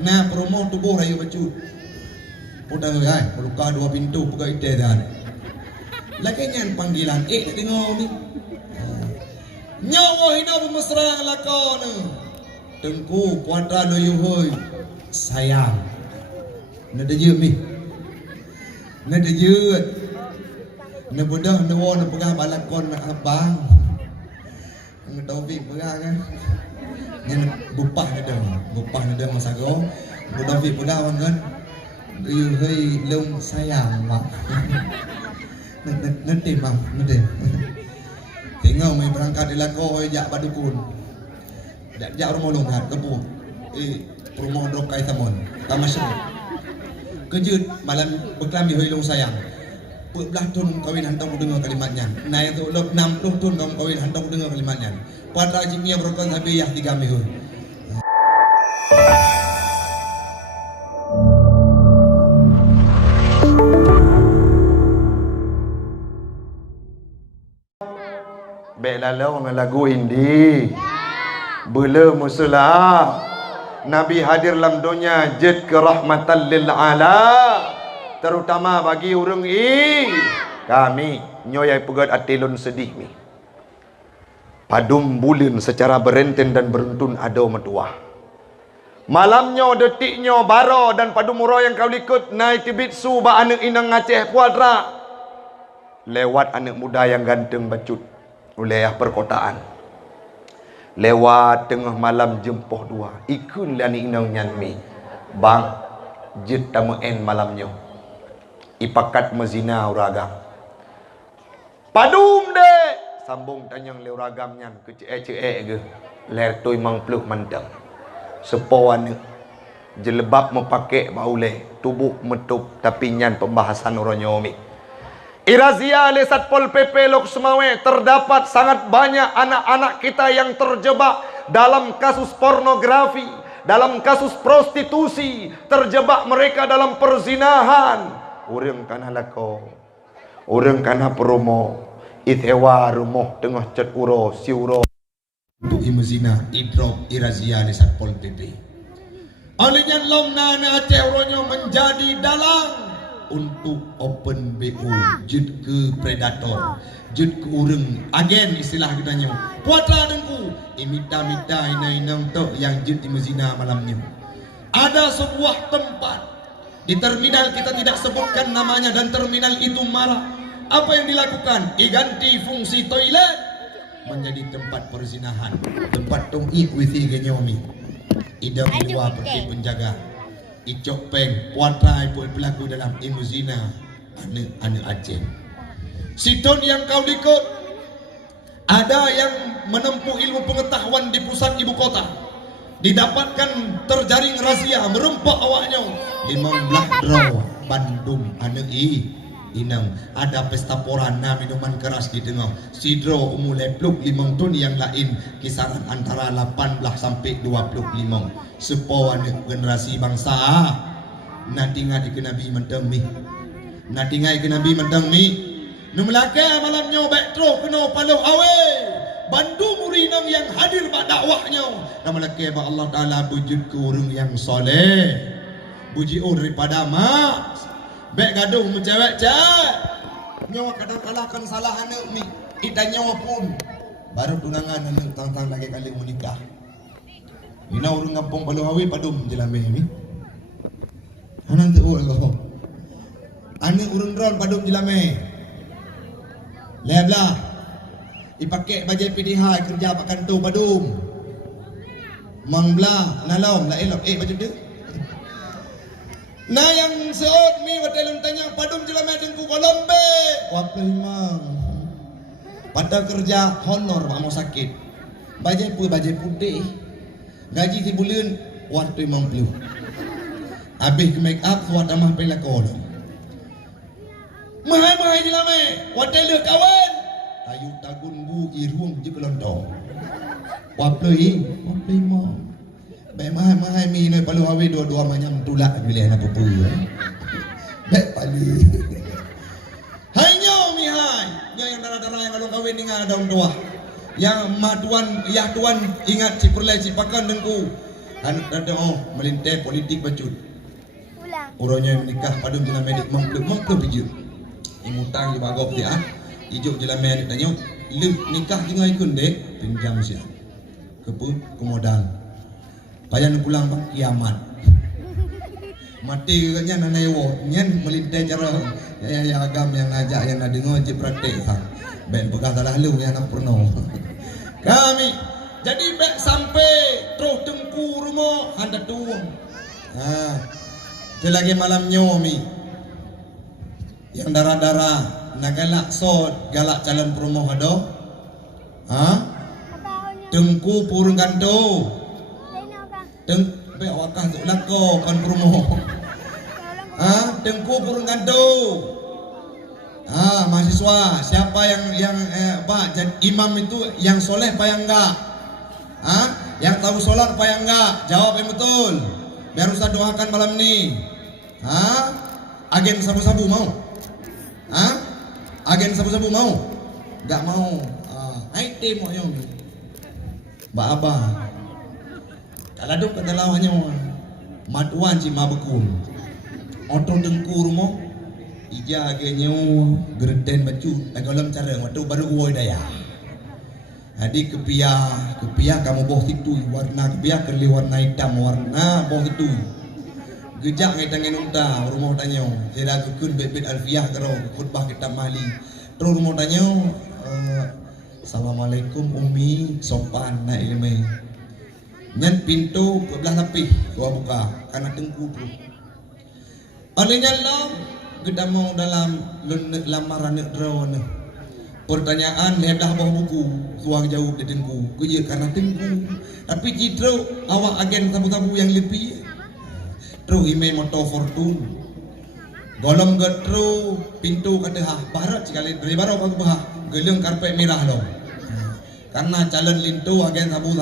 Nah promo tubuh rayu bacut. Podang ay, peluka dua pintu pegawai itedan. Lagi nyan panggilan, tengok ni. Nyawa hidup mesra lakon. Tengku puatra doyu hoy. Sayang. Nada je mi. Nada je. Na bodoh na wo na pegah balakon na abang. Ang Taufik pegah kan. Ngan bupah na deng masago. Taufik pegah kan. Doyu hoy lung sayang mak. Nanti bang, nanti. Tengok mai berangkat di lako jak badukun. Jak rumah longhat kebu. Rumah drop kai tamon. Tamasya. Kejut malam berkelambi hoi long sayang. Belah tun kawin hantang dengar kalimatnya. Nah itu 60 tun kamu kawin hantang dengar kalimatnya. Pada jimia berkon habis yah 3 minggu. Baiklah dengan lagu Hindi. Bela musala. Nabi hadir dalam dunia jid ke rahmatan lil alam. Terutama bagi orang kami nyoyai pegat atilun sedih mi. Padum bulin secara berenten dan beruntun ada metuah. Malamnya detiknya baro dan padum muro yang kau likut naik tibit su ba anak inang ngaceh puadra. Lewat anak muda yang ganteng bacut. Wilayah perkotaan. Lewat tengah malam jempoh dua. Ikun lani inang nyanmi. Bang, jid tamu en malamnya. Ipakat mezina uragam. Padum dek. Sambung tanyang le uragam nyan. Kecek-cek ke. Ler tu imang peluk mantang. Sepawan ni. Jelebab memakai baule. Tubuh metup. Tapi nyan pembahasan orang nyomi. Irazia oleh Satpol PP Lok Sumawe terdapat sangat banyak anak-anak kita yang terjebak dalam kasus pornografi, dalam kasus prostitusi, terjebak mereka dalam perzinahan. Orang kana lako, orang kana promo, itewa rumah tengah cet uro si uro. Untuk imzina idrop irazia oleh Satpol PP. Olehnya lomna na Aceh uronyo menjadi dalang untuk open BO jud ke predator jud ke urang agen istilah katanya puatra dengku imita-mita inang tok yang jud di mezina malamnya. Ada sebuah tempat di terminal, kita tidak sebutkan namanya, dan terminal itu marah. Apa yang dilakukan? Diganti fungsi toilet menjadi tempat perzinahan, tempat tongi wifi genyomi. Idam luar pergi penjaga Icok Peng, puatrai pun pelaku dalam imuzina anak Aceh. Siton yang kau likut, ada yang menempuh ilmu pengetahuan di pusat ibu kota, didapatkan terjaring razia merempak awaknya 15 draw Bandung anak inang ada pesta porana minuman keras di tengah sidro umulai pluk 5 ton yang lain kisaran antara 18 sampai 25 sepawan generasi bangsa nanti ngadi ke Nabi mendemi nanti ngai ke Nabi mendemi nu melaka malamnya baik tro kena paluh awe Bandung murinang yang hadir pada dakwahnya dan melaka ba Allah Taala bujud ke orang yang soleh buji daripada mak baik gaduh mencewek cak nyawa kadang-kadang kan salah anak ni kita nyawa pun baru tunangan anak tang-tang lagi kali menikah ina urang kampung Paluhawi padum jelame ni anak tu Allah anak urang ron padum jelame leblah ipakai baju PDH kerja pakan tu padum mangbelah nalom la elok baju tu. Nah yang seot mi hotel tanya padum jelama dengku Kolombe. Wapel mang. Pada kerja honor mau sakit. Bajai putih. Gaji ti bulan waktu 50. Habis ke make up buat amah pelakon. Mahai jelama hotel dia kawan. Tayu tagun bu irung je kelontong. Wapel mang. Baik mahal mi noi Paluhawi dua-dua manyam tulak bilih na pupu. Baik pali. Hai nyo mi hai. Nyo yang darah-darah yang alung kawin ingat daun tua. Yang ma tuan, ya tuan ingat si perlai si pakan dengku. Kan ada melintai politik bacut. Ulang. Orangnya menikah padum jelas medik mengklub biju. Imutang di bagop dia. Ijuk jelas medik tanya, "Lu nikah dengan ikun dek?" Pinjam sia. Kepun kemodal. Payan pulang bang kiamat. Mati katanya nanewo nyen melintai cara ya agam yang ngajak yang ada ngoji praktek kan. Ben pegang salah lu yang nak pernah. Kami jadi bek sampai terus tengku rumah hendak tuang. Itu lagi malam nyomi yang darah-darah nak galak sod galak calon promo ada. Tengku purung kando. Teng bek wakah tu lako kan promo. Tengku purung kando. Mahasiswa siapa yang Pak jadi imam itu yang soleh apa yang enggak? Yang tahu sholat apa yang enggak? Jawab yang betul. Biar Ustaz doakan malam ini. Agen sabu-sabu mau? Agen sabu-sabu mau? Enggak mau. Hai temo yang Mbak Abah. Kalau duk kata lawannya matuan si mabekun. Oto dengkur mo. Ija agenyo gerden baju dalam cara waktu baru woi daya. Adik kepia kamu boh itu warna kepia kerli warna hitam warna boh itu. Gejak ngai tangan unta rumah tanya. Saya kukun bebet alfiah karo khutbah kitab mali. Terus rumah tanya Assalamualaikum Umi sopan na ilmu. Nyan pintu belah lapih gua buka karena tengku tu. Olehnya lam gedamau dalam lamaran drone. Pertanyaan ledah bawah buku suang jauh di tengku. Kuya karena tengku. Tapi citro awak agen tabu-tabu yang lebih. Terus email motor fortune. Golong getro pintu kata barat sekali dari barat aku bah gelung karpet merah lo. Karena calon lintu agen tabu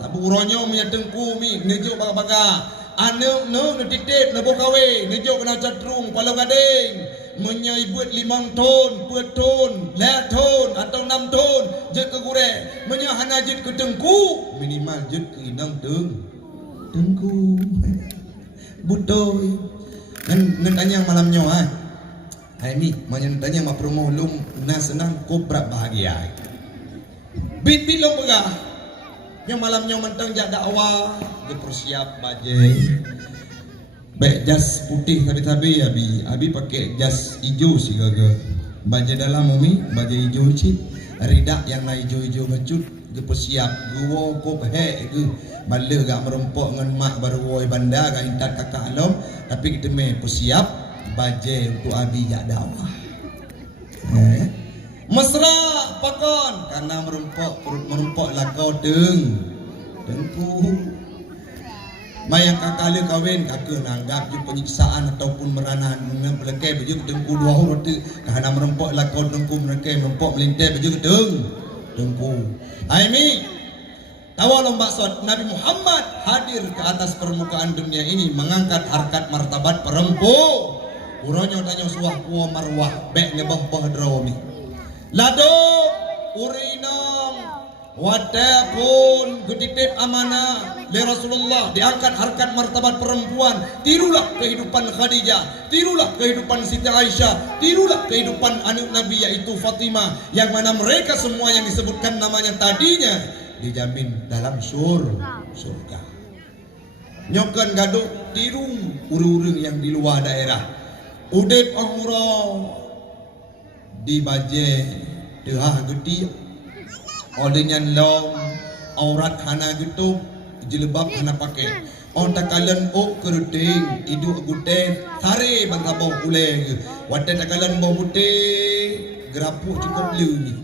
tabu ronyo punya tengku mi nejuk baga-baga. Anu no titip nebo kawe nejuk kena catrung kalau gading menyebut 5 ton, 4 ton, 5 ton atau 6 ton jet ke gure menyahana jet ke tengku minimal jet ke inang tengku butoy nan tanya malamnya ini tanya mak promo lum na senang kobra bahagia bit bilong begah yang malamnya mentang jak dakwah dipersiap bajai baik jas putih tabi-tabi abi pakai jas hijau sih gaga bajai dalam umi bajai hijau cip ridak yang naik hijau-hijau ngecut dipersiap gua kop he itu bala gak merempok ngan mak baru woi banda gak intat kakak alom tapi kita me persiap bajai untuk abi jak dakwah mesra pakon karena merempok lakau dengku mayang kakak kawin kakak nanggap je penyiksaan ataupun meranan melekai baju dengku dua huruf karena merempok lakau dengku merempok melintai baju dengku Aimi tawa lomba sot Nabi Muhammad hadir ke atas permukaan dunia ini mengangkat harkat martabat perempuan uronyo tanya suah kuah marwah bek ngebah drawmi lado urinong wadapun geditip amanah le Rasulullah diangkat harkat martabat perempuan tirulah kehidupan Khadijah tirulah kehidupan Siti Aisyah tirulah kehidupan anak Nabi yaitu Fatimah yang mana mereka semua yang disebutkan namanya tadinya dijamin dalam surga nyokan gaduh tiru urung-urung yang di luar daerah udip umrah di baje dehah gede olehnya long aurat hana gitu jilbab hana pakai on takalan o keruting idu gute sare bangabo ule wate takalan bau bute gerapu cukup lu ni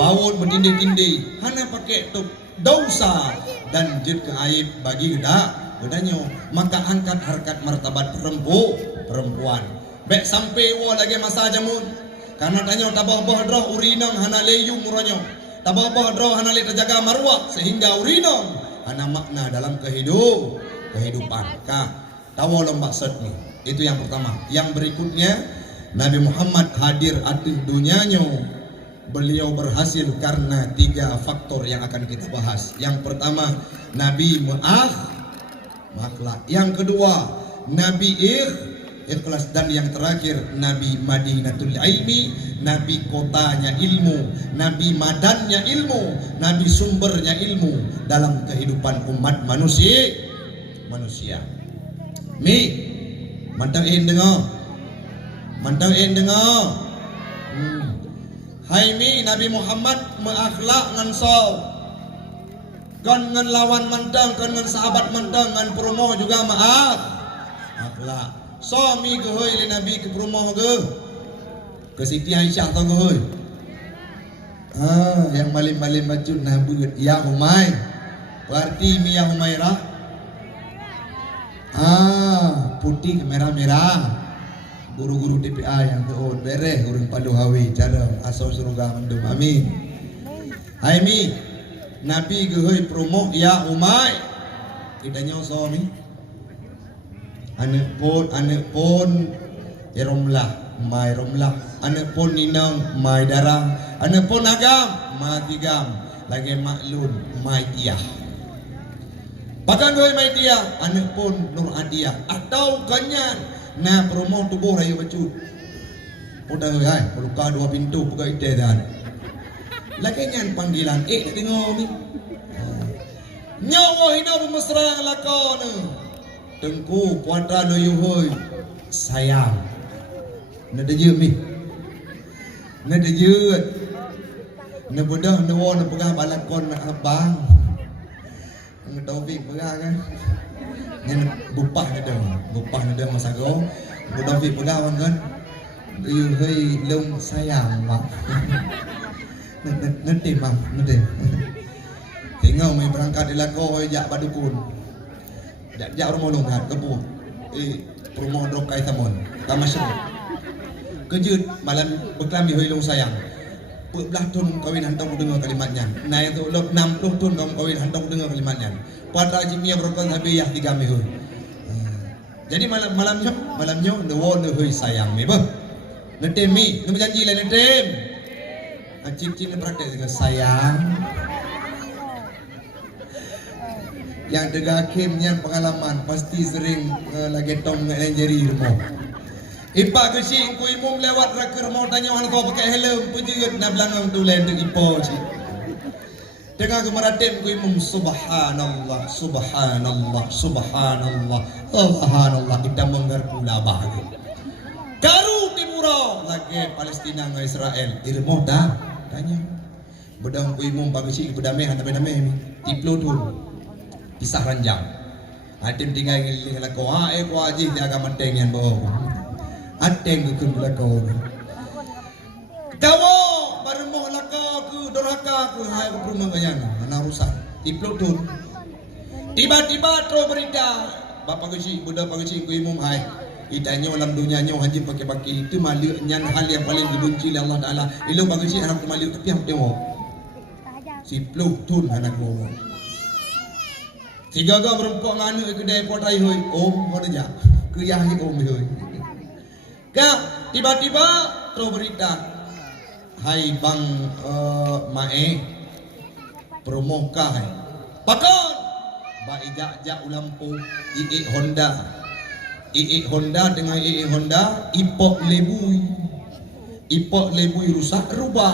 bawon bertindih-tindih hana pakai tu dosa dan jid ke aib bagi gedanya maka angkat harkat martabat perempuan bek sampai wo lagi masa jamun karena tanya tabah bahdroh urinang hana leyung muronyo tabah bahdroh hana le terjaga marwah sehingga urinang hana makna dalam kehidupan tahu lembak ni itu yang pertama yang berikutnya Nabi Muhammad hadir atas dunianya beliau berhasil karena 3 faktor yang akan kita bahas. Yang pertama, Nabi akhlak. Yang kedua, Nabi ikhlas, dan yang terakhir Nabi Madinatul Ilmi, Nabi kotanya ilmu, Nabi madannya ilmu, Nabi sumbernya ilmu dalam kehidupan umat manusia. Mi, mantang dengar. Hai mi, Nabi Muhammad menakhlak ngan saw. Kan ngan lawan mantang, kan ngan sahabat mantang, ngan promo juga akhlak. So mi ke hoi le Nabi ke promo ke Siti Aisyah tau ke hoi. Yang malim-malim baju Nabi ya Humay. Berarti mi ya Humairah. Putih merah-merah. Guru-guru TPA yang tuh bereh urang padu hawi cara asal surga mendum amin. Hai mi, Nabi gehoi promo ya umai. Kita nyoso mi. Anak pun Romlah, mai Romlah. Anak pun ninang mai darang. Anak pun agam mai tigam. Lagi maklun mai tiah. Bahkan gehoi mai tiah, anak pun Nur Adiah atau kanyan. Nah promo tubuh rayu bacut. Udah hai, luka 2 pintu buka ite dan. Lagi nyan panggilan dengar ni. Nyawa hidup mesra lakon. Tengku puatra no yuhoi sayang. Nada je mi. Nada je. Na bodah na wo na pegah balakon na abang. Ngetawi pegah kan. Yang bupah nada masago budawi pegawan kan you hei lung sayang mak nanti bang nanti tinggal main berangkat di lako jak badukun jak rumah longkat kebu promo drop kai tamon tamasya kejut malam berkelambi hei lung sayang belah tun kawin hantar dengar kalimatnya. Nah itu 60 tun kamu kawin hantar dengar kalimatnya. Pada jimia berkon habis yah 3 minggu. Jadi malamnya newo hoi sayang mi bah. Netem mi, nu berjanji lah netem. Cip-cip praktek dengan sayang. Yang degakimnya pengalaman pasti sering lagi tong ngajari rumah. Ipa kesi ku imum lewat raker mau tanya orang kau pakai helm pujiut na belangang tu lain tu ipo si. Tengah ku meratim ku imum subhanallah kita menggar pula bahagia. Karu timuro lagi Palestina dengan Israel. Irmoh dah tanya. Bedang ku imum pagesi ku damai hantar damai tiplo tu pisah ranjang. Adim tinggal ngiling lako ku aji dia agak menteng yang bawa. Ateng ke belakau. Kawo baru mau laka ke doraka ke hai ke rumah kalian. Mana rusak. Tipluk tu. Tiba-tiba tro berita. Bapa kecil, budak kecil ku imum hai. Itanya dalam dunia nyo haji pakai itu malik nyan hal yang paling dibenci oleh Allah Taala. Ilo bapa kecil anak malik tapi yang tengok. Tipluk tu anak gua. Tiga ga berempok nganu kedai potai hoi. Om mana ja. Ke yahi om hoi. Tiba-tiba terus berita, hai bang mae promoka hai, pakon, ba ijak ulampu ii Honda dengan ii Honda, ipok lebui rusak rubah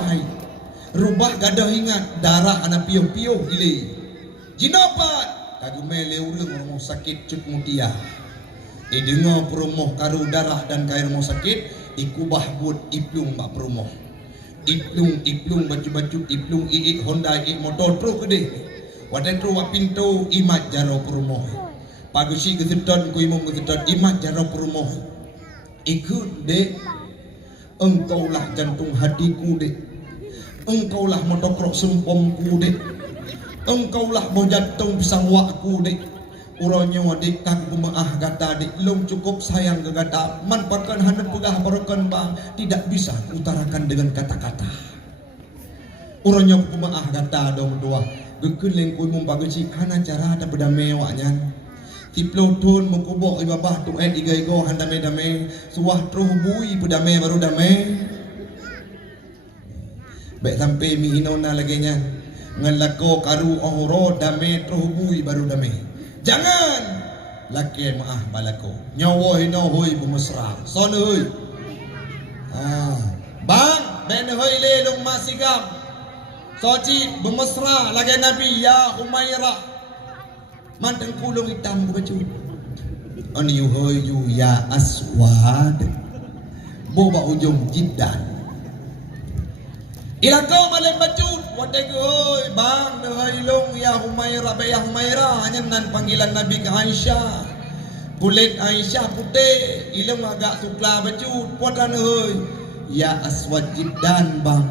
gadah ingat darah anak piuh ile, jinopat kagume leurung rumah sakit cut mutia. Dengar promoh karu darah dan kair rumah sakit ikubah buat iplung bak promoh iplung baju iplung Honda motor pro gede wadah tru wak pintu imat jaro promoh pagusi kesetan ku imam kesetan imat jaro promoh ikut dek engkaulah jantung hatiku dek engkaulah motokrok sempomku dek engkaulah mau jantung pisang wakku dek. Uronyo adik tak kumaah gata adik lom cukup sayang ke gata manfaatkan hendak pegah barokan bang tidak bisa utarakan dengan kata-kata. Uronyo kumaah gata dong dua gekeling ku mum pageci hana cara ada bedame waknya. Tiplo tun mengkubok ibabah tu iga handame suah truh bui bedame baru dame. Baik sampai mi inona lagi nya. Ngelako karu ohoro dame terhubui baru dame. Jangan laki maah balako. Nyawa hino hoi bumesra. Son hoi. Bang, ben hoi le long masigam. Soci bumesra lagi Nabi ya Umairah. Manteng kulung hitam ku baju. Oni hoi yu ya Aswad. Boba ujung jiddan. Ilako malam bacut, wadah gue bang, dahilung ya Humairah, hanya nan panggilan Nabi ke Aisyah, kulit Aisyah putih, ilung agak sukla bacut, wadah gue ya Aswad jiddan bang,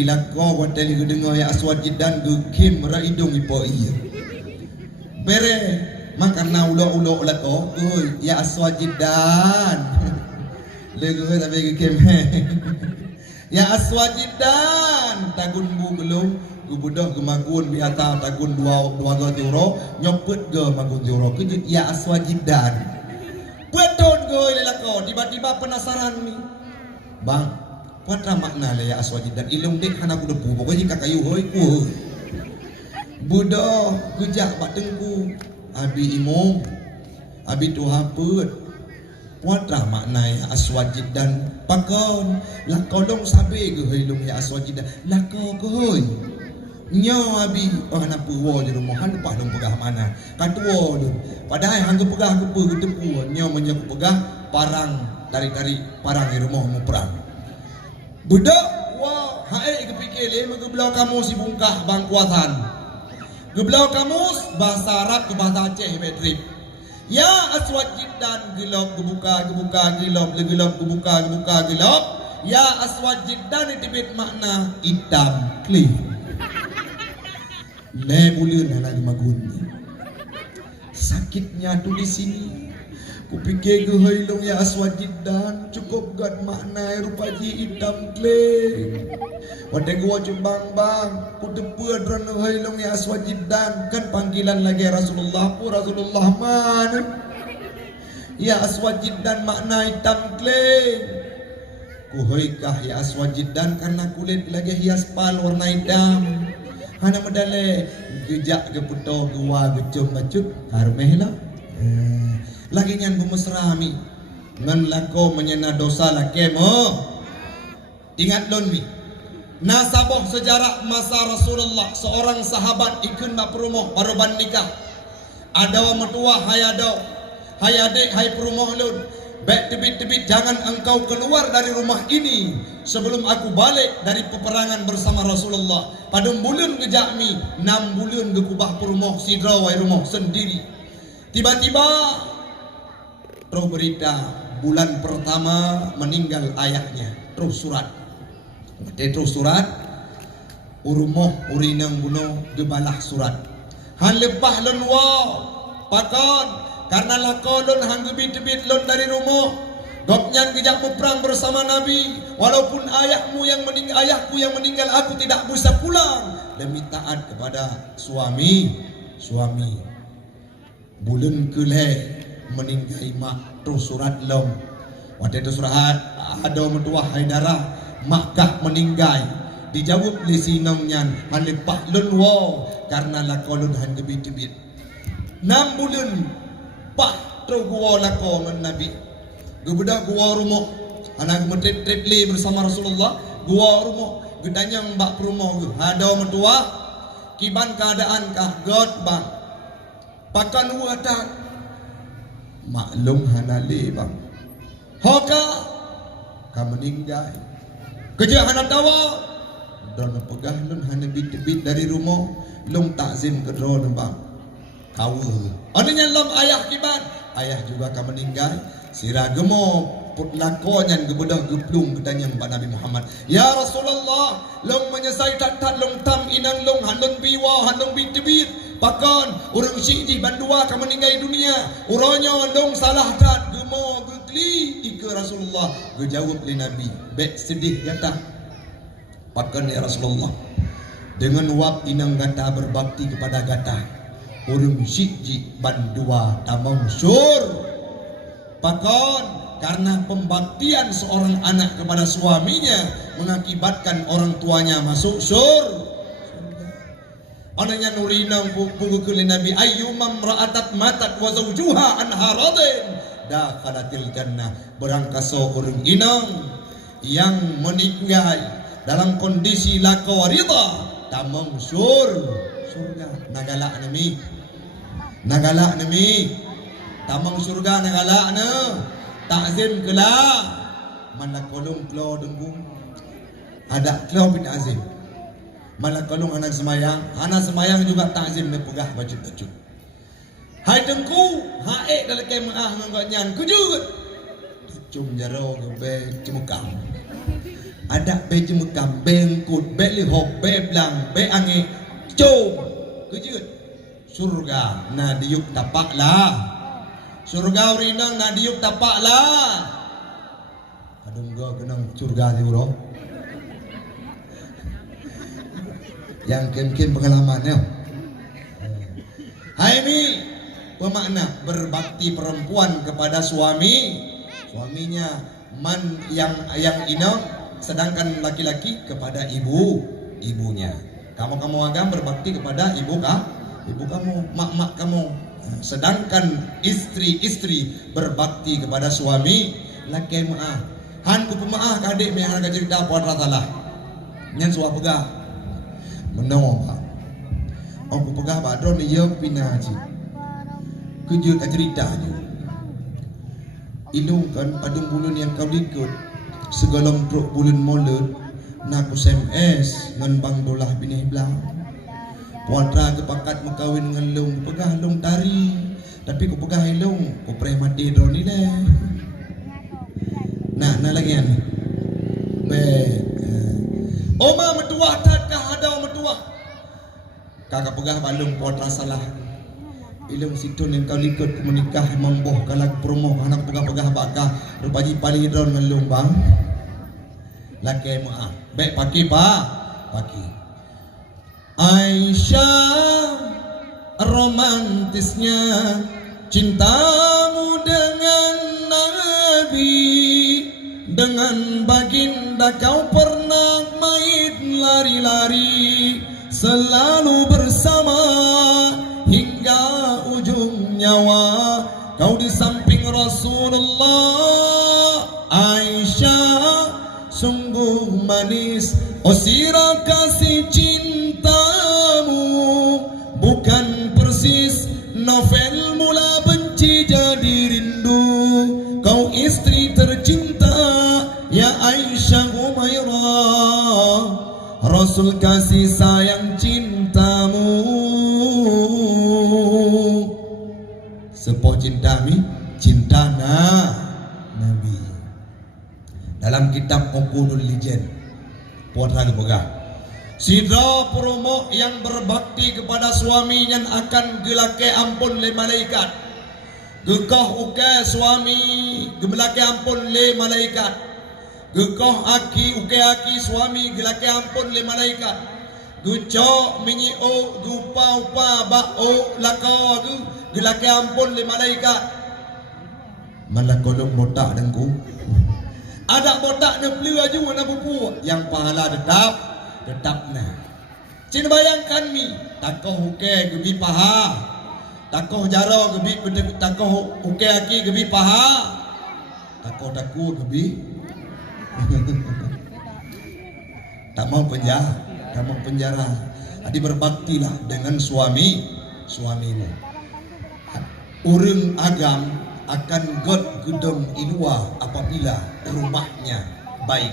ilako wadah ligu dengar ya Aswad jiddan gue kim raidung ipo iya, bere makan na ulo lako, gue ya Aswad jiddan, ligu tapi gue kim ya Aswajidan tagun bu belum gubudah gemagun biata tagun dua go euro nyopet ge magun euro kejut ya Aswajidan beton ge lelako tiba-tiba penasaran nih bang kuatra makna le ya Aswajidan ilung dek hana ku depu pokoknya kakayu hoi ku budah gujak bak tengku abi imong abi tuhapet kuatra makna ya Aswajidan pakon lakodong sabe ke hilung ya Aswajidan lako ke hoi nyo abi ana puwo di rumah han pak dong pegah mana katuo dong padahal hang pegah ke pu tepu nyo menyo pegah parang dari parang di rumah mu perang budak wah hae kepikir le megeblau kamu si bungkah bang kuatan geblau kamu bahasa Arab ke bahasa Aceh betrip. Ya Aswajidan gelap gebuka gelap gebuka gelap. Ya Aswajidan itu bet makna hitam clear. Le bulan lagi magundi. Sakitnya tuh di sini. Kupikir ke hilung ya Aswajidan cukup gad makna rupaji hitam clear. Wadah gua bang ku tepuan rana hilung ya Aswajidan kan panggilan lagi Rasulullah mana ya Aswajidan makna hitam clear. Kuhoikah ya Aswajidan karena kulit lagi hias pal warna hitam. Hana medale gejak ke puto gua gecum bacut karmeh lah. Lagi nyan bumesrami ngan lako menyena dosa laki mo. Ingat lon mi. Nasabah sejarah masa Rasulullah seorang sahabat ikut mak perumoh baruban nikah. Ada mertua hai adau, hai adik hai perumoh lun. Baik tebit jangan engkau keluar dari rumah ini sebelum aku balik dari peperangan bersama Rasulullah. Pada bulan kejakmi 6 bulan ke kubah perumoh sidra wai rumah sendiri. Tiba-tiba terus berita bulan pertama meninggal ayahnya. Terus surat urumoh urinang bunuh gebalah surat han lepah lon wow pakon karena lakolon hang gebit-gebit lon dari rumah gopnyan kejak perang bersama Nabi walaupun ayahku yang meninggal aku tidak bisa pulang demi taat kepada suami bulan kele meninggal mak terus surat lom waktu itu surat ada mertua Haidarah Makkah meninggal dijawab li sinong nyan halipah lun wow karena lakolun han gebit-gebit 6 bulan pak terus gua lako ngan Nabi gebedah gua rumah anak mentret li bersama Rasulullah gua rumah gedanyang mbak rumah ada mertua kiban keadaan kah god bang pakan wadah maklum hanali bang hoka kamu meninggal kerja anak tawa dan pegah lun hanya bit dari rumah lung takzim ke drone bang kau adanya lom ayah kiban ayah juga akan meninggal sira gemo put lakonya gebedah geplung gedanya mbak Nabi Muhammad ya Rasulullah long menyesai tak long tam inang long handong biwa handong bit pakon urang siji bandua akan meninggal dunia uronyo handong salah tat gemo gekli ke Rasulullah gejawab li Nabi bek sedih kata pakon ya Rasulullah dengan wab inang gata berbakti kepada gata urung siji bandua tamang sur pakon karena pembaktian seorang anak kepada suaminya mengakibatkan orang tuanya masuk surga. Ananya nurina buku Nabi ayyumam ra'atat matat wa zawjuha anha radin dakhalatil jannah. Berangkaso urang inang yang menikahi dalam kondisi laka ridha tamang surga. Nagalak nami tamang surga nagalak na takzim kela mana kolong klo dengku ada klo bin azim mana kolong anak semayang juga takzim na pegah baju hai dengku hae dalam kemah ngagaknyan ku juga cum jaro be cemukam ada be cemukam bengkut be lihok be blang be ange cum ku juga surga na diuk tapak lah surga urinang na diuk tapak lah adung go kenang surga di uro yang kem pengalamannya hai mi bermakna berbakti perempuan kepada suaminya man yang inang sedangkan laki-laki kepada ibunya kamu agam berbakti kepada ibu kamu mak kamu sedangkan istri berbakti kepada suami laki maah han ku pemaah kadik me harga cerita puan ratalah nyan suah pegah menong pak aku pegah pak drone ye pinaji kujut cerita je ilung kan padung bulun yang kau likut segolong truk bulun molut naku SMS ngan bang dolah bini belang puatra kepakat makawin dengan long pegah long tari tapi ku pegah long ku pre mati drone ni leh nah lagi ni be oma metua tak ada metua kakak pegah balung puatra salah ilung situn yang kau likut menikah memboh kalak promo anak pegah-pegah bakah rupaji paling drone dengan long bang laki maaf baik pagi Aisyah romantisnya cintamu dengan Nabi dengan baginda kau pernah main lari-lari selalu bersama hingga ujung nyawa kau di samping Rasulullah. Aisyah sungguh manis sirah kasih cintamu bukan persis novel mula benci jadi rindu kau istri tercinta ya Aisyah Umairah Rasul kasih sayang cintamu sepo cintami cinta Nabi dalam kitab Uqudul Lijen puan lagi pegang sidra promo yang berbakti kepada suaminya akan gelake ampun le malaikat gekah uke suami gelake ampun le malaikat gekah aki uke aki suami gelake ampun le malaikat gucok minyi o gupa upa ba o laka gelake ampun le malaikat malakolong botak dengku ada botak na beli aja mana buku yang pahala tetap nah. Cina bayangkan mi takoh uke gebi paha, takoh jaro gebi takoh uke aki gebi paha, takoh daku gebi. tak mau penjara. Adi berbaktilah dengan suamimu. Urang agam akan god gedong ilua apabila rumahnya baik.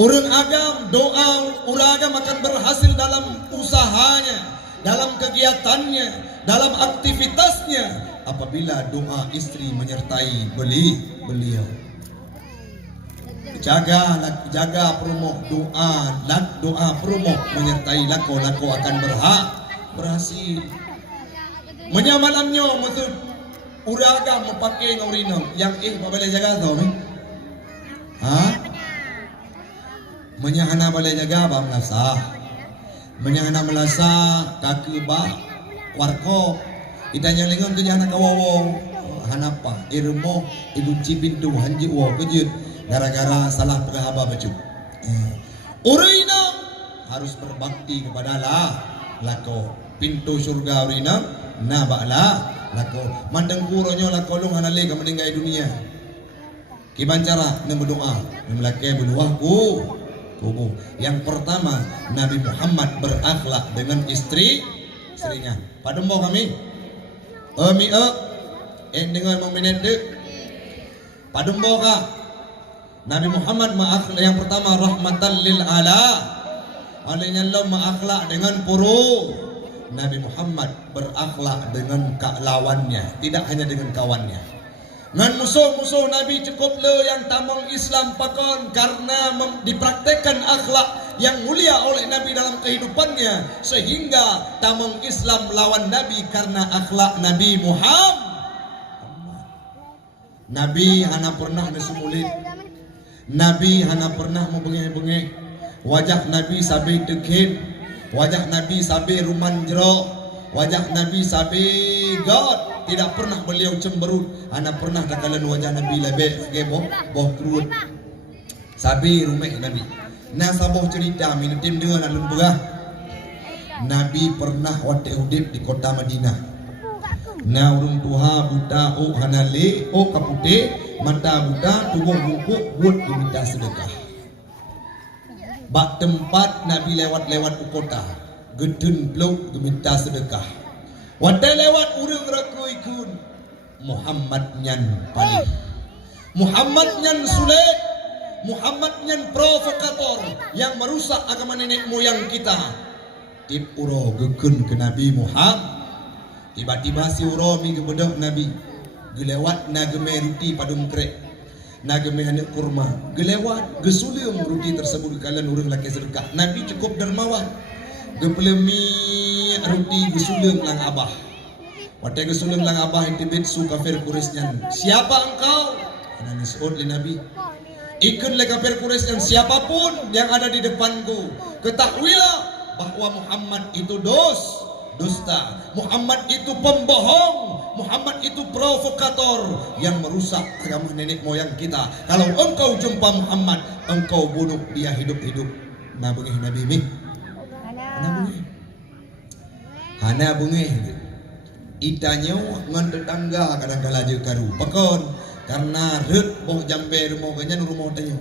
Urang agam doa uragam akan berhasil dalam usahanya, dalam kegiatannya, dalam aktivitasnya apabila doa istri menyertai beliau. Jaga promo doa promo menyertai lako akan berhasil. Menyamalamnya maksud uraga memakai ngaurinong yang boleh jaga tau ni? Menyahana boleh jaga ba melasa. Menyahana melasa kaki ba warko. Idanya lengan tu jana kawawo hanapa. irmo igunci pintu hanji uwa kejut gara-gara salah pegahaba baju. Urina harus berbakti kepada Allah lako pintu surga urina na ba'la lako mandeng kuronyo lako long hanale ka meninggai dunia kiban cara na berdoa memlake beluahku kubu. Yang pertama Nabi Muhammad berakhlak dengan istrinya. Padembo kami dengan menit padembo ka Nabi Muhammad yang pertama rahmatan lil ala. Olehnya Allah ma'akhlak dengan puru. Nabi Muhammad berakhlak dengan lawannya, tidak hanya dengan kawannya. Dengan musuh-musuh Nabi cukup le yang tamang Islam pakon karena dipraktekkan akhlak yang mulia oleh Nabi dalam kehidupannya sehingga tamang Islam lawan Nabi karena akhlak Nabi Muhammad. Nabi hana pernah nesumulit. Nabi hana pernah membengeh-bengeh. Wajah Nabi sabi dekit, wajah Nabi sabi ruman jero, wajah Nabi sabi God. Tidak pernah beliau cemberut. Hana pernah dakalan wajah Nabi lebih geboh boh kerut. Sabi rumah Nabi. Nah saboh cerita minutim dengan alun begah. Nabi pernah wate udip di kota Madinah. Nah urung tuha buta hanale kapute mata buta tubuh bungkuk buat diminta sedekah. Bak tempat Nabi lewat-lewat ke kota gedun peluk diminta sedekah. Wadai lewat urang raku ikun Muhammad nyan paling, Muhammad nyan sulit, Muhammad nyan provokator yang merusak agama nenek moyang kita. Tip uro gekun ke Nabi Muhammad. Tiba-tiba si uro mi gebedok Nabi gelewat nageme ruti padum krek nageme anak kurma gelewat gesulium ruti tersebut kalian urang laki sedekah. Nabi cukup dermawan gepelemi ruti gesulium lang abah. Watai gesulium lang abah intibit su kafir Quraisyan. Siapa engkau? Ana nisud li Nabi. Ikun le kafir Quraisyan siapapun yang ada di depanku. Ketahuilah bahwa Muhammad itu dusta. Muhammad itu pembohong. Muhammad itu provokator yang merusak agama nenek moyang kita. Kalau engkau jumpa Muhammad, engkau bunuh dia hidup-hidup. Nah bengih Nabi mi. Hana bengih. Itanya ngan tetangga kadang-kala je karu. Pakon karena red boh jambe rumah kanyan rumah tanya.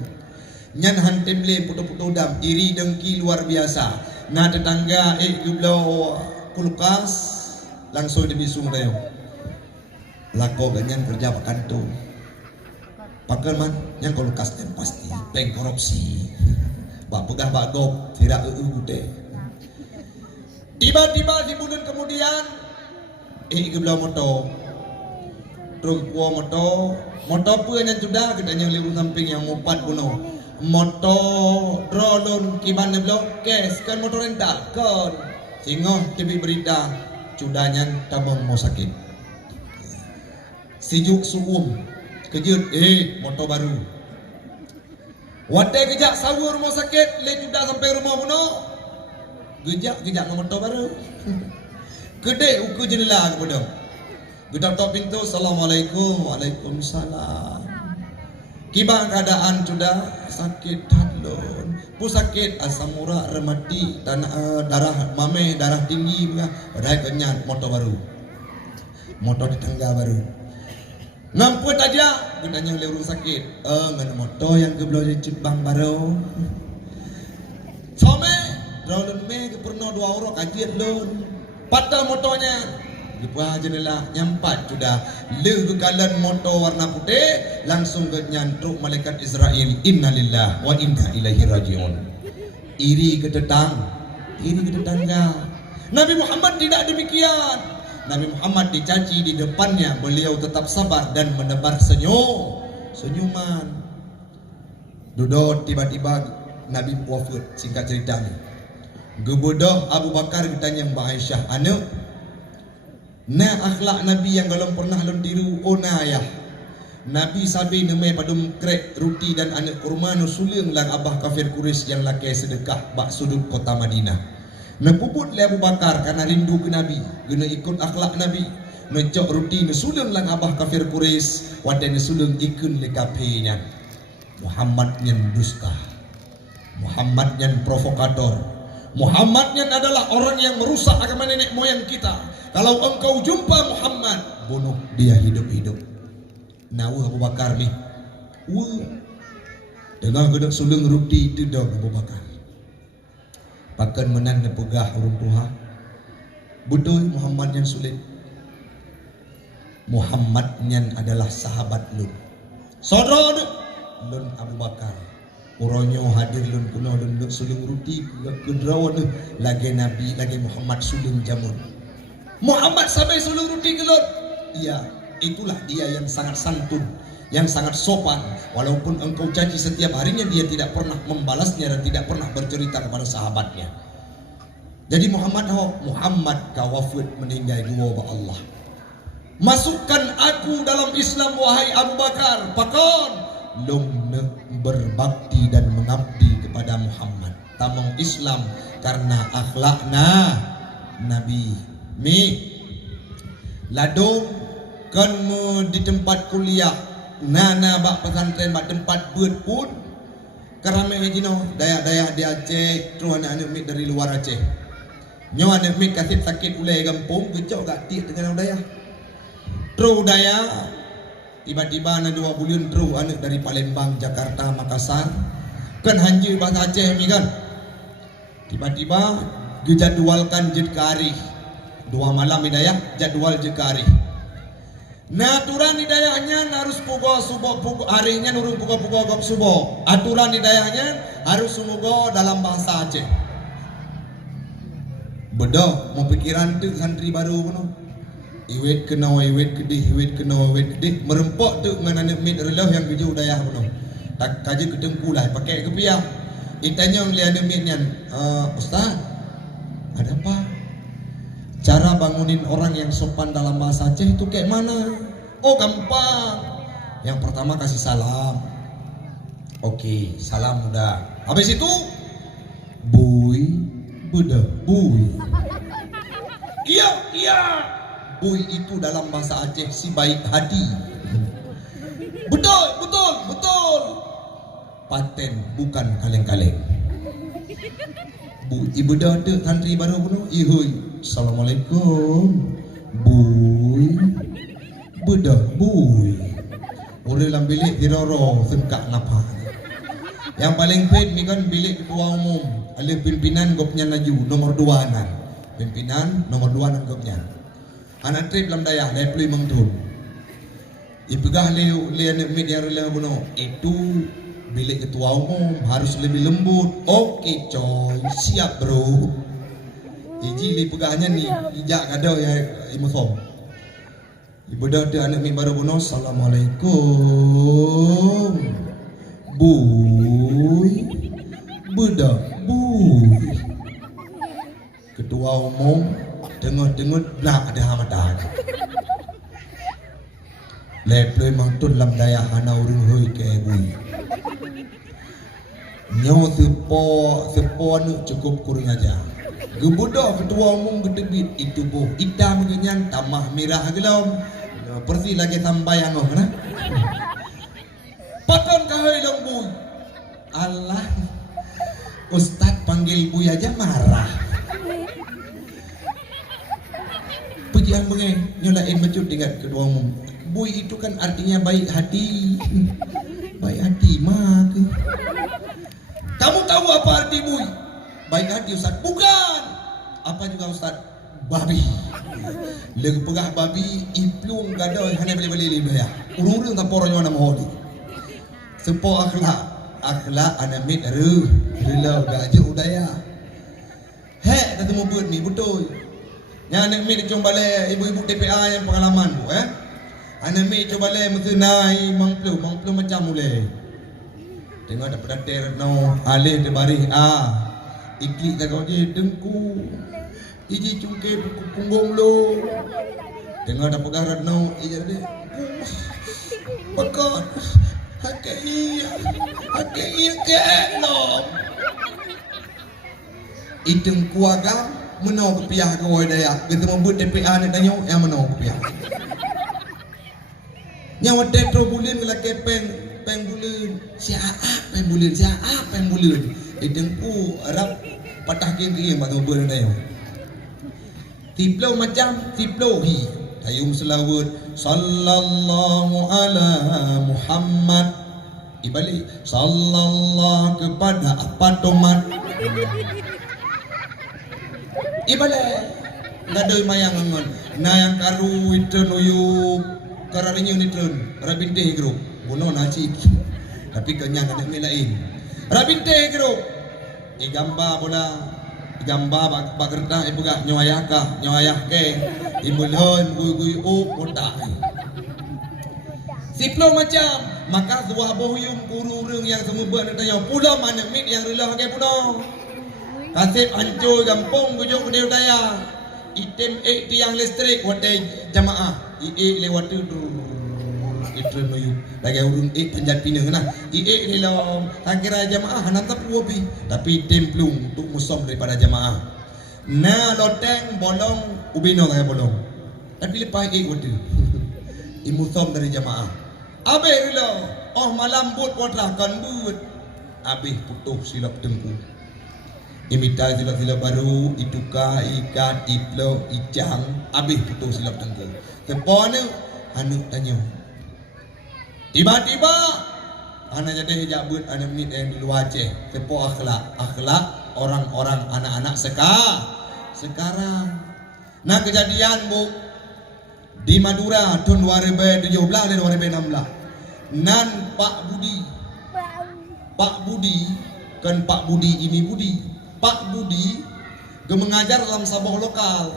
Nyan hantem le putu-putu dam iri dengki luar biasa. Nah tetangga jublau kulkas langsung dibisung tayo. Lako ganyan kerja pakanto. Pakal man yang kulkas dan pasti peng korupsi. Bak pegah bak gop tidak gute. Tiba-tiba di bulan kemudian geblau moto. Truk puo moto pun yang sudah kita yang liru samping yang mupat buno. Moto drolon kiban blok kes kan motor rental kan. Singoh TV berita cudanya tabang mau sakit. Sijuk suum kejut motor baru. Wadai kejak sawur rumah sakit le cuda sampai rumah buno. Gejak motor baru. Gede uku jendela kepada. Gedap top pintu, assalamualaikum, waalaikumsalam. Kibang keadaan sudah sakit hadlon, pusakit asam urat remati tanah darah mameh darah tinggi juga. Padahal kenyang motor baru, motor di tangga baru. Ngampun aja, gunanya lewat sakit. Ngan motor yang kebelah jadi bang baru. Some, rawlun me pernah 2 orang kajian lon. Patah motornya. Dibuah jendela nyampat sudah le galan motor warna putih langsung ke nyantruk malaikat Israel innalillah wa inna ilaihi rajiun. Iri ke tetangga. Nabi Muhammad tidak demikian. Nabi Muhammad dicaci di depannya beliau tetap sabar dan menebar senyuman. Duduk tiba-tiba Nabi wafat, singkat cerita ni. Gebedah Abu Bakar ditanya Mbak Aisyah anak. Nah akhlak Nabi yang galon pernah lon tiru onayah. Nabi sabi nemai padum krek ruti dan anak kurma no suling lang abah kafir Quraisy yang laki sedekah bak sudut kota Madinah. Nepuput le Abu Bakar karena rindu ke Nabi, guna ikut akhlak Nabi. ngecok roti nesulun lang abah kafir Quraisy wadah nesulun ikun le kapenya. Muhammad nyen dusta, Muhammad nyen provokator, Muhammad nyen adalah orang yang merusak agama nenek moyang kita. Kalau engkau jumpa Muhammad, bunuh dia hidup-hidup. Nawa Abu Bakar ni, dengar gedek sulung roti itu dong Abu Bakar. Pakan menan nepegah urung tuha. Betul Muhammad yang sulit. Muhammad yang adalah sahabat lun. Saudara lun Abu Bakar. Uronyo hadir lun kuno lun sulung roti kedrawan lagi Nabi lagi Muhammad sulung jamun. Muhammad sampai sulung roti gelot. Iya, itulah dia yang sangat santun, yang sangat sopan. Walaupun engkau janji setiap harinya, dia tidak pernah membalasnya dan tidak pernah bercerita kepada sahabatnya. Jadi Muhammad kawafud meninggal dua Allah. Masukkan aku dalam Islam wahai Abu Bakar. Pakon lumne berbakti dan mengabdi kepada Muhammad. Tamong Islam karena akhlakna Nabi. Mi ladung kan di tempat kuliah nana bak pesantren bak tempat buat pun kerana jino daya-daya di Aceh terus anak-anak mit dari luar Aceh nyo anak mit kasih sakit ulai kampung gecok gak tiap dengan daya terus daya tiba-tiba anak 2 bulan terus anak dari Palembang, Jakarta, Makassar kan hanjir bahasa Aceh mi kan tiba-tiba dijadwalkan jedkari 2 malam hidayah jadwal jekari. Nah aturan hidayahnya harus pugo subuh pugo harinya nurung pugo gop subuh. Aturan hidayahnya harus sumugo dalam bahasa Aceh. Bedo mau pikiran tu santri baru puno. Iwet kena iwet kedih, iwet kena iwet kedih. Merempok tu dengan anak mit relah yang kerja hidayah puno. Tak kaji ketengkulah pakai kepiah. Itanya melihat anak mit nyan, Ustaz, ada apa? Cara bangunin orang yang sopan dalam bahasa Aceh itu kayak mana? Oh gampang. Yang pertama kasih salam. Oke, salam udah. Habis itu bui, beda, bui. Iya. Bui itu dalam bahasa Aceh si baik hati. Betul. Paten bukan kaleng-kaleng. Bu, ibu dah ada santri baru pun. Ihoi. Assalamualaikum. Bui. Bedah bui. Orang dalam bilik dirorong sengkak napa. Yang paling pet ni kan bilik ketua umum. Ada pimpinan gopnya laju nomor 2 nan. Pimpinan nomor 2 nan gopnya. Anak trip dalam dayah dari pelui mengtun. Ipegah lian media rela buno. Itu bilik ketua umum harus lebih lembut. Oke coy, siap bro. Iji li pegahnya ni ijak kado ya imusom. Ibu dah ada anak mi baru buno. Assalamualaikum. Bui. Budak bui. Ketua umum tengok nak ada hamadan. Leploi mangtun lam daya hana urung hoi ke bui. Nyo sepo anu cukup kurang aja. Gebudak ketua umum gedebit itu boh hitam kenyan tamah merah gelom persi lagi sampai anu mana paton kahai dong bui. Allah Ustaz panggil bui aja marah. Pujian bengai nyolain becut dengan ketua umum. Bui itu kan artinya baik hati. Baik hati mah. Kamu tahu apa arti bui? Baik hati Ustaz. Bukan. Apa juga Ustaz? Babi. Lagi pegah babi iplung gada hanya beli-beli dia. Urung-urung tak poranya nama hodi. Sepo akhlak anak mit rela gaje udaya. Hek dah temu buat ni betul. Yang anak mit cung balik ibu-ibu TPA yang pengalaman tu Anak mit coba balik mesti naik mangplu macam mulai. Tengok ada pedater no alih de bari iklik tak kau je dengku. Iji cungke punggung lo. Tengok ada pegaran no ija de. Pakot. Hakai ke lo. Iteng kuagam menau kepiah kau daya. Kita membuat TPA ni tanya yang menau kepiah. Nyawa tetro bulan lagi peng bulan. Siapa peng bulan? Siapa peng bulan? Dengku Arab patah kiri mak tu bulan dah. Tiplau macam tiplau hi. Tayum selawat sallallahu ala Muhammad. Ibalik sallallahu kepada apa tomat. Ibalik gadoi mayang angon. Na yang karu itu nuyuk kararinya nitron. Rabinte grup. Buno nasi. Tapi kenyang ada melain. Rabinte grup. Igamba bola. Igamba bagerta ibuga nyoayaka nyoayah ke. Ibulhon gui potak. Siplo macam maka suah bohyum guru reng yang semua buat tanya pula mana mit yang relah ke puno. Kasih hancur gampung gujuk dia daya. Item tiang listrik wadai jamaah. Lewat tu itu noyu. Lagi urung panjat pinang nah. Lelom kira jamaah nanti puapi tapi templung untuk musom daripada jamaah. Na loteng bolong ubino kaya bolong. Tapi lepas wadu. Imusom dari jamaah. Abe rilo, malam buat potrakan buat. Abe putuh silap tengku. Imita silap baru, ituka, ikat, iplo, icang. Abe putuh silap tengku. Kepone, anu tanya. Tiba-tiba, anak jadi hijabut, anak minit yang di luar Aceh. Kepo akhlak orang-orang anak-anak sekarang. Nah kejadian bu. Di Madura tahun 2017 dan 2016 nan Pak Budi kan Pak Budi ini Budi Pak Budi dia mengajar dalam sebuah lokal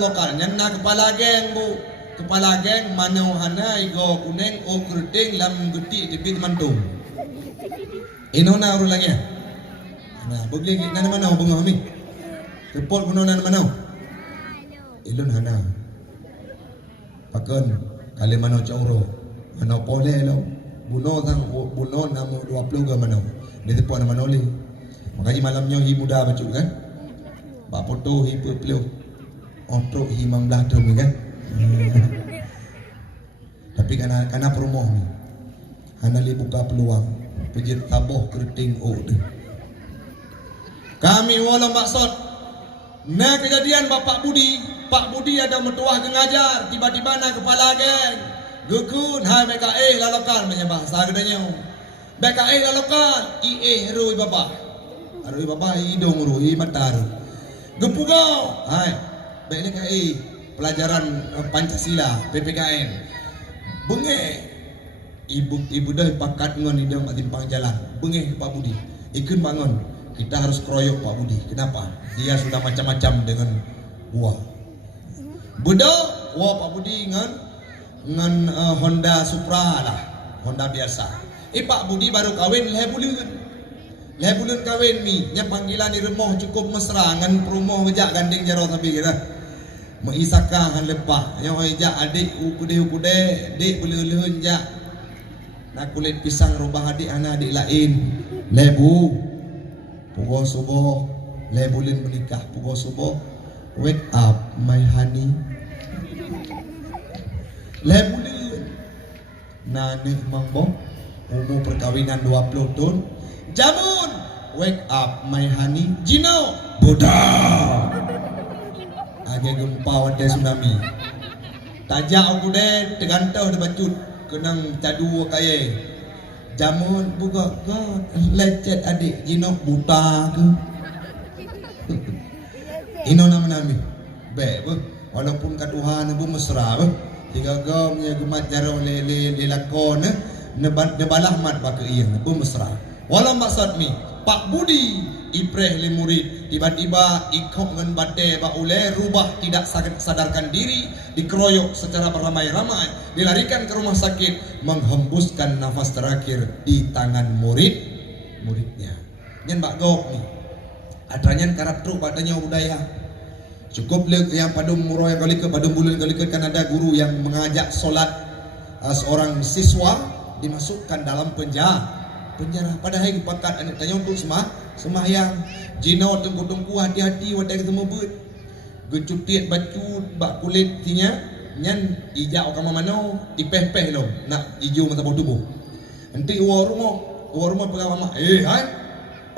lokalnya na kepala geng bu kepala geng manohana igo kuneng o kerting lam geti tipit mantung inona urulangnya nah bugli na naman bunga kami kepol kuno na naman ilun hana Pakon kali mano cauro mano pole lo buno namu 20 ga mano dito po na manoli makanya malamnya hi muda bacu kan ba foto hi peplo otro hi mamblah ton kan tapi karena promo ni hanali buka peluang pejit taboh keriting kami walau maksud nah kejadian Pak Budi ada metuah ngajar tiba-tiba na kepala geng gukun hai BKE lalokal punya bahasa gedenya BKE lalokal rui baba hidung rui matar gepugau hai BKE pelajaran Pancasila PPKN benge ibu dah pakat ngon hidung matimpang jalan benge Pak Budi ikut bangun kita harus keroyok Pak Budi kenapa dia sudah macam-macam dengan buah Budo, Pak Budi ngan Honda Supra lah, Honda biasa. Pak Budi baru kawin leh bulan kawin mi, nya panggilan di rumah cukup mesra ngan promo ngejak gandeng jaro tapi kira. Mengisaka han lepah, yang ngejak adik ukude adik boleh jak. Nak kulit pisang rubah adik adik lain. Lebu, pukul subuh, lebulin menikah pukul subuh. Wake up my honey. Lebulin nani mangbo umur perkawinan 20 tahun. Jamun wake up my honey. Jino Buddha agak gempa wade tsunami. Tajak aku deh tegantau de bacut kenang cadu kaya. Jamun buka God lecet adik Jino buta ke. Ino nama nami, walaupun katuhan ibu mesra, tiga gamnya gemat jarang le lakon, nebalah mat pakai iya, ibu mesra. Walau maksud mi, Pak Budi ipreh le murid, tiba-tiba ikut dengan bate baule rubah tidak sadarkan diri, dikeroyok secara beramai-ramai, dilarikan ke rumah sakit, menghembuskan nafas terakhir di tangan muridnya. Nyen Pak Gok ni. Adanya karap truk padanya budaya cukup yang padum murah yang kali ke padum bulan kali ke kan ada guru yang mengajak solat seorang siswa dimasukkan dalam penjara pada hari pakat anak tanya untuk sembahyang jino tunggu hati-hati wadai ketemu but gecutiat bacut bak kulit tinya nyan ijak okama mano ipeh-peh lo nak ijo mata tubuh. Nanti rumah pegawai hai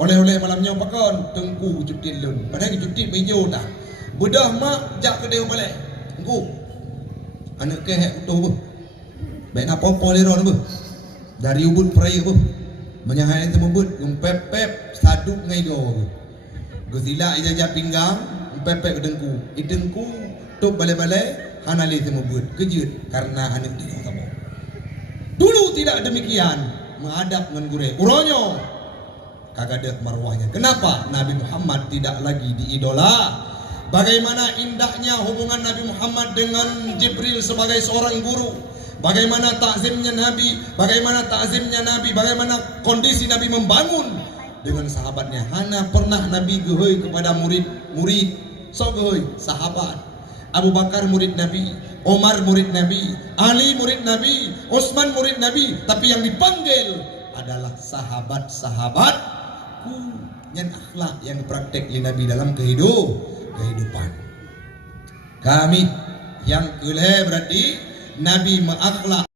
oleh-oleh malamnya pakon tengku cutit lun. Padahal cutit mejo dah. Budah mak jak ke dia balik. Tengku. Anak ke hek utuh bu. Baik nak apa lero bu. Dari ubud peraya bu. Menyahai temu bud pep saduk ngai do bu. Gusila ijajah pinggang pep dengku. Idengku tok balik-balik hanali temu bud. Kejut karena anak dia kamu. Dulu tidak demikian. Menghadap dengan gure. Uronyo kagak ada marwahnya. Kenapa? Nabi Muhammad tidak lagi diidola. Bagaimana indahnya hubungan Nabi Muhammad dengan Jibril sebagai seorang guru. Bagaimana takzimnya Nabi, bagaimana bagaimana kondisi Nabi membangun dengan sahabatnya. Hana pernah Nabi gehoy kepada murid-murid. So gehoy, sahabat. Abu Bakar murid Nabi, Omar murid Nabi, Ali murid Nabi, Utsman murid Nabi. Tapi yang dipanggil adalah sahabat-sahabatku. Yang akhlak yang dipraktek oleh Nabi dalam kehidupan. Kami yang kelih berarti Nabi menakhlak